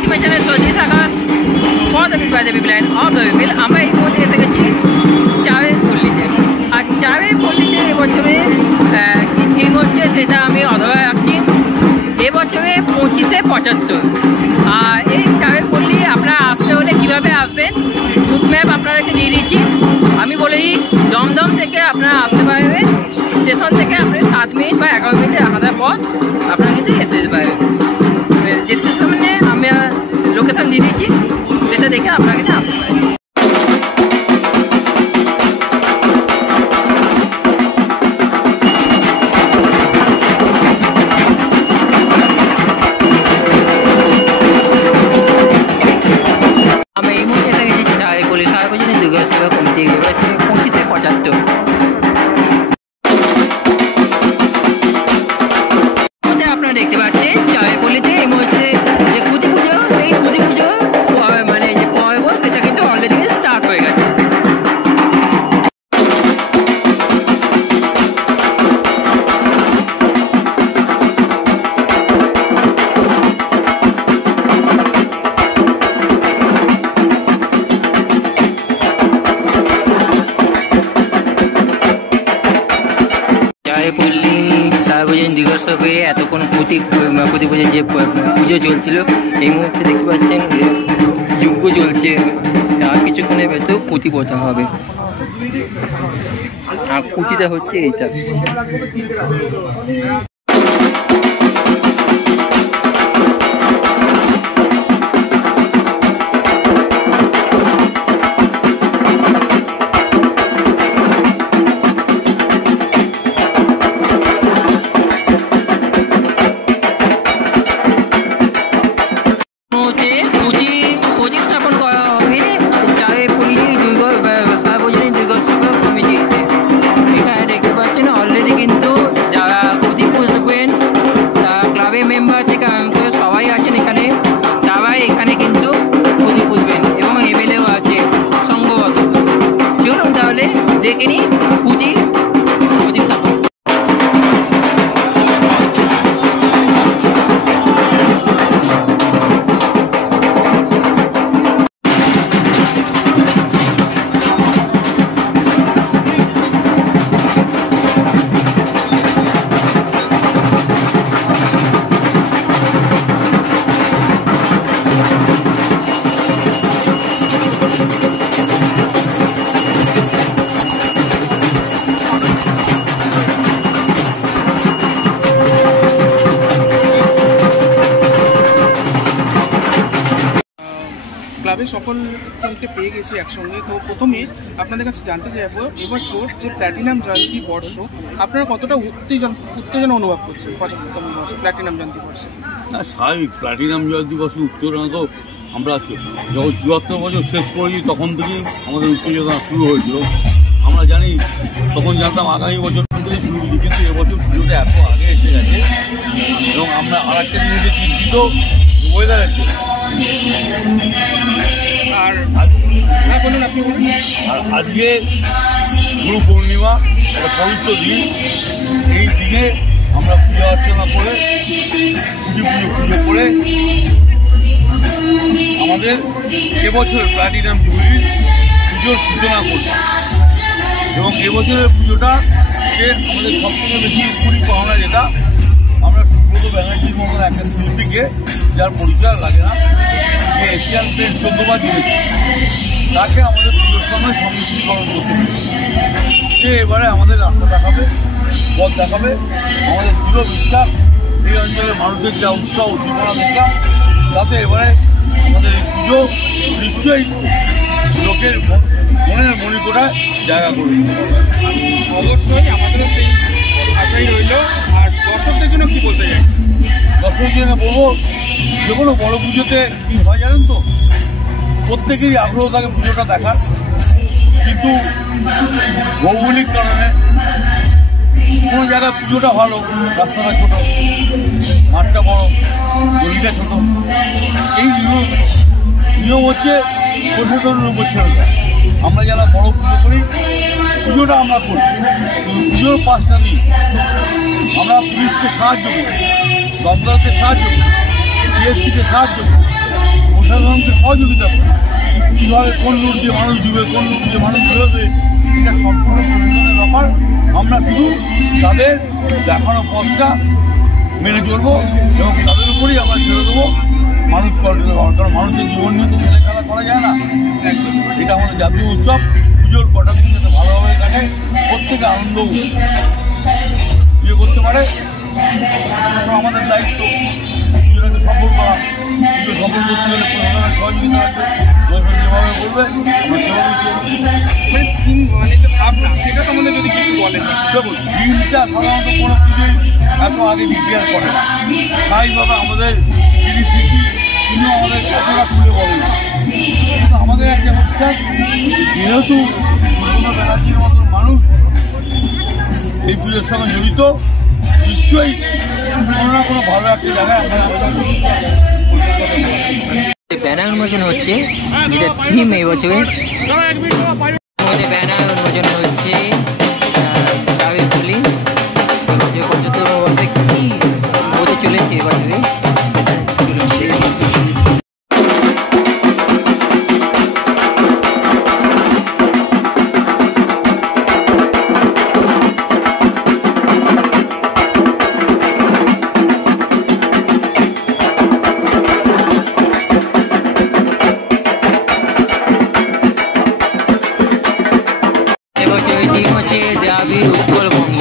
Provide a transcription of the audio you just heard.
Back to my channel সজিস Akash for the people by the people and of the people. আমরা এই মুহূর্তে এসে গেছি চায়ের পল্লীতে। আর চায়ের পল্লীতে এবছরে কী থিম হচ্ছে সেটা আমি অধরা রাখছি। এবছরে 25-75। আর এই চায়ের পল্লী আপনারা আসতে হলে কীভাবে আসবেন রুট ম্যাপ আপনাদেরকে দিয়ে দিচ্ছি। আমি বলি দমদম থেকে আপনারা আসতে পারবেন, স্টেশন থেকে আপনার 7 মিনিট বা 11 মিনিটের হাঁটার পথ আপনারা কিন্তু এসে যেতে পারবেন। ডিসক্রিপশনে আমি লোকেশান দিয়ে দিচ্ছি, সেটা দেখে আপনারা কিন্তু আসতে পারেন। আমি এই মুহূর্তে এসে গেছি চায়ের পল্লী সার্বজনীন দুর্গোৎসব কমিটি 25-75। আপনারা দেখতে পাচ্ছেন চায়ের পল্লীতে এই মুহূর্তে যে কুতি পুজো, সেই কুতি পুজো মানে যে পর্ব সেটা কিন্তু অলরেডি স্টার্ট হয়ে গেছে। পল্লী সার্বজনীন দুর্গোৎসবে এতক্ষণ কুতি পুজোর যে পুজো চলছিল, এই মুহূর্তে দেখতে পাচ্ছেন যজ্ঞ চলছে। আর কিছুক্ষণের ভেতর কুতি পোতা হবে। আর কুতিটা হচ্ছে এইটা। প্রতিস্থাপন করা হবে চায়ের পল্লী সার্বজনীন দুর্গোৎসব কমিটিতে। এখানে দেখতে পাচ্ছেন অলরেডি কিন্তু যারা কুতি পুজবেন তারা ক্লাবের মেম্বার থেকে আরম্ভ করে সবাই আছেন এখানে। তারাই এখানে কিন্তু কুতি পুজবেন এবং এমএলএও আছে সম্ভবত। চলুন তাহলে দেখে নিই কুতি প্রতিস্থাপন। ক্লাবে সকলজনকে পেয়ে গেছি একসঙ্গে। তো প্রথমে আপনাদের কাছে জানতে চাইবো, এবছর যে প্ল্যাটিনাম জয়ন্তী বর্ষ, আপনারা কতটা উত্তেজনা অনুভব করছেন 75তম বর্ষে প্ল্যাটিনাম জয়ন্তী বর্ষে? না, স্বাভাবিক। প্ল্যাটিনাম জয়ন্তী বর্ষে উত্তেজনা তো আমরা যখন 74 বছর শেষ করেছি তখন থেকেই আমাদের উত্তেজনা শুরু হয়েছিল। আমরা জানি, তখন জানতাম আগামী বছর থেকে শুরু হয়েছে, কিন্তু এবছর পুজোটা এত আগে এসে গেছে এবং আমরা আর একটা জিনিসে চিন্তিত ওয়েদারের জন্য। আর আজকে গুরু পূর্ণিমা, একটা পবিত্র দিন। এই দিনে আমরা পূজা অর্চনা করে পুজো করে আমাদের এবছর প্ল্যাটিনাম জুবিলি পুজোর সূচনা করছি। এবং এবছরের পুজোটা যে আমাদের সবথেকে বেশি উপরি পাওনা, যেটা আমরা সুব্রত ব্যানার্জির মতন একটা শিল্পীকে, যার পরিচয় লাগে না, যে এশিয়ান পেন্ট 14 বার জিতেছে, তাকে আমাদের পুজোর সময় সংমিশ্রীকরণ করতে হবে। সে এবারে আমাদের রাস্তা দেখাবে, পথ দেখাবে। আমাদের দৃঢ় বিশ্বাস এই অঞ্চলের মানুষের যা উৎসাহ উদ্দীপনা দেখলাম, তাতে এবারে আমাদের এই পুজো নিশ্চয়ই লোকের মনের মণিকোঠায় জায়গা করবে। অবশ্যই আমাদেরও সেই আশাই রইল। আর দর্শকদের জন্য কী বলতে চাই? দর্শকদের জন্য বলবো, যে কোনো বড়ো পুজোতে কী হয় জানেন তো, প্রত্যেকেরই আগ্রহ থাকে পুজোটা দেখার, কিন্তু ভৌগোলিক কারণে কোনো জায়গায় পুজোটা ভালো, রাস্তাটা ছোটো, মাঠটা বড়, গলিটা ছোটো। এই নিয়ম হচ্ছে প্রশাসনের উপর ছেড়ে দেয়। আমরা যারা বড় পুজো করি, পুজোটা আমরা করি, পুজোর 5টা দিন আমরা পুলিশকে সাহায্য করি, দমদমকে সাহায্য করি, সিএসপিকে সাহায্য করি, প্রশাসনকে সহযোগিতা করি। কীভাবে কোন রুট দিয়ে মানুষ ডুবে, কোন রুট দিয়ে মানুষ বেরোবে, এটা সম্পূর্ণ প্রশাসনের ব্যাপার। আমরা শুধু তাদের দেখানো পথটা মেনে চলবো এবং তাদের উপরেই আমরা ছেড়ে দেবো মানুষ করতে দেবো। কারণ মানুষের জীবন নিয়ে তো ছেলে খেলা করা যায় না। এটা আমাদের জাতীয় উৎসব। পুজোর কটা দিন যাতে ভালোভাবে কাটে, প্রত্যেকে আনন্দ ইয়ে করতে পারে, আমাদের দায়িত্ব পুজোটাকে সফল করা। পুজো সফল করতে গেলে প্রশাসনের সহযোগিতা লাগবে, প্রশাসন যেভাবে বলবে আমরা সেভাবে সেটা সম্বন্ধে যদি কিছু বলেন। দেখুন, দিনটা সাধারণত কোনো পুজোই এত আগে ডিক্লেয়ার করে না। স্বাভাবিকভাবে আমাদের যিনি স্মৃতি তিনি আমাদের কথাটা খুলে বলেন না। কিন্তু আমাদের একটা বিশ্বাস, যেহেতু মমতা ব্যানার্জির মতো মানুষ এই পুজোর সঙ্গে জড়িত, নিশ্চয়ই কোনো না কোনো ভালো একটা জায়গায় ব্যানার উন্মোচন হচ্ছে, যেটা থিম এই বছরের ব্যানার উন্মোচন হচ্ছে চাবি খুলি। পর্যটন অবস্থা কি হতে চলেছে এবছরে থিম হচ্ছে দ্রাবিড় উৎকলবঙ্গ।